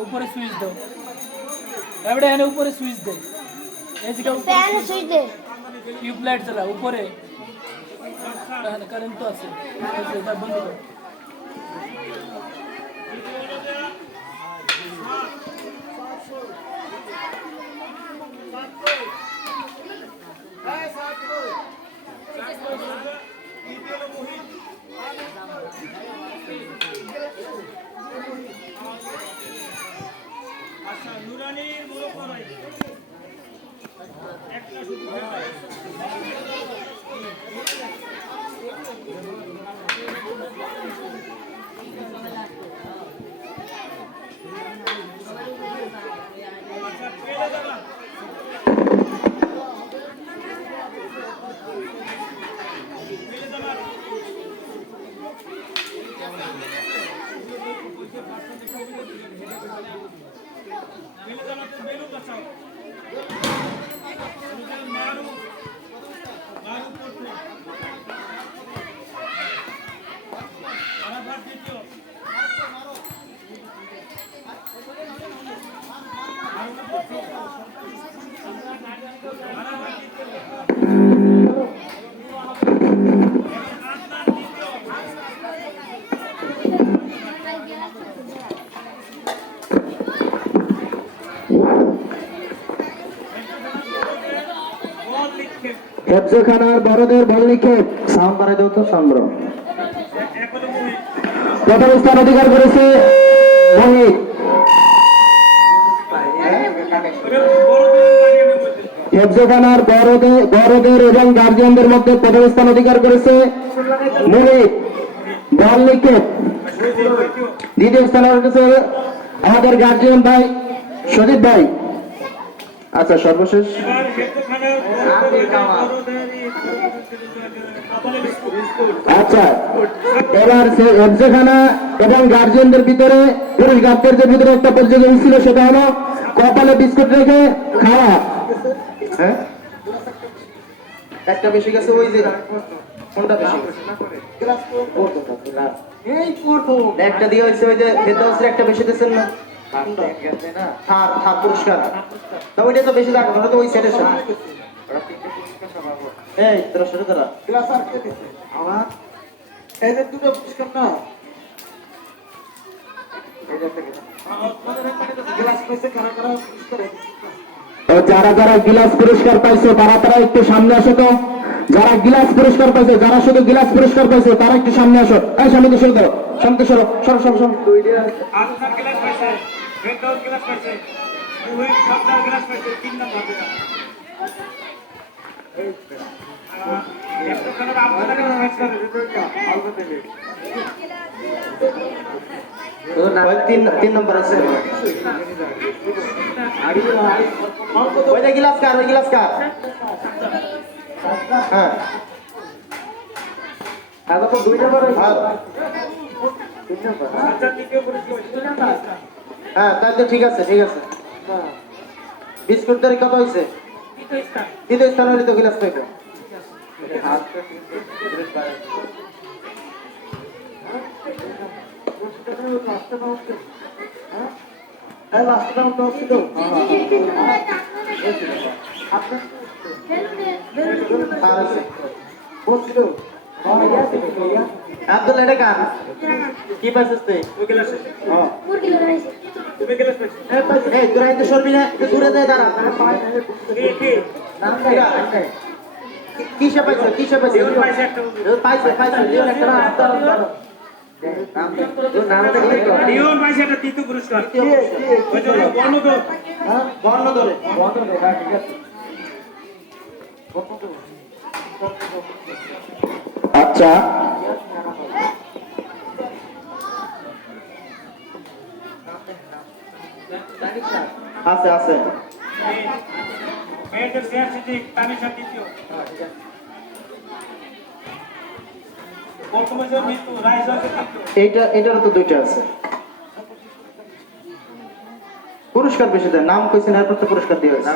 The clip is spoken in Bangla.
ऊपर स्विच दो एवढे है ना ऊपर स्विच दे ऐसे का फैन स्विच दे ट्यूबलाइट चला ऊपर है करंट तो আছে ऐसे बंद करो হেফজখানার বড়দের বল নিক্ষেপ সাউন্ড বাড়াই দাও তো সাউন্ড বাড়াও প্রথম স্থান অধিকার করেছে মোহিত হেফজখানার বড়দের এবং গার্জিয়ানদের মধ্যে প্রথম স্থান অধিকার করেছে মোহিত বল নিক্ষেপ দ্বিতীয় স্থান করেছে আমাদের গার্জিয়ান ভাই সজিত ভাই আচ্ছা সর্বশেষ আচ্ছা এবার হেফজখানা এবং গার্জিয়ানদের ভিতরে পুরুষ গার্জিয়ানদের ভিতরে একটা প্রতিযোগিতা ছিল সেটা হলো কপালে বিস্কুট রেখে খাওয়া হ্যাঁ একটা বেশি গেছে ওই যে কোনটা বেশি একটা দিয়ে হয়েছে ওই যে ফেরদাউসের একটা বেশি দিয়েছেন না থার পুরস্কার তা ওইটা তো বেশি রাখবো তো ওই সেটের সাথে এই তোরা শুরু করা আমার এই যে দুটো পুরস্কার না যারা যারা গিলাস পুরস্কার পাইছে তারা একটু সামনে আসো তো যারা গিলাস পুরস্কার পাইছে যারা শুধু গিলাস পুরস্কার পাইছে তারা একটু সামনে আসো এই সামনে তো শুরু করো সামনে সরো সরো সরো সরো আপনার গিলাস পাইছে ফেরদাউস গিলাস পাইছে রোহিত সরকার গিলাস পাইছে 3 নম্বর তিন নম্বর আছে ওই গিলাস কার হ্যাঁ দুই নম্বর হ্যাঁ তাহলে ঠিক আছে বিস্কুট তারিখ কত হয়েছে তৃতীয় স্থান হলে তো গিলাস পাইব আব্দুল্লাহ এটা কার কি পাইছিস তুই তোরা কিন্তু সরবি না দূরে যায় দাঁড়া কিসে পাইছো কিসে পাইছো পাইছো পাইছো লিওন একটা নাম দেখলে তো লিওন পাইছে একটা তৃতীয় পুরস্কার ওই যে বর্ণদর হ্যাঁ বর্ণ ধরে হ্যাঁ ঠিক আছে আচ্ছা আছে আছে মেয়েদের শেয়ার সিদ্দিক তানিশা তৃতীয় বর্তমানে মৃত্যু রাইস তৃতীয় এটারও তো দুইটা আছে পুরস্কার বেশি দেয় নাম কইছেন এরপর তো পুরস্কার দিয়ে হয়েছে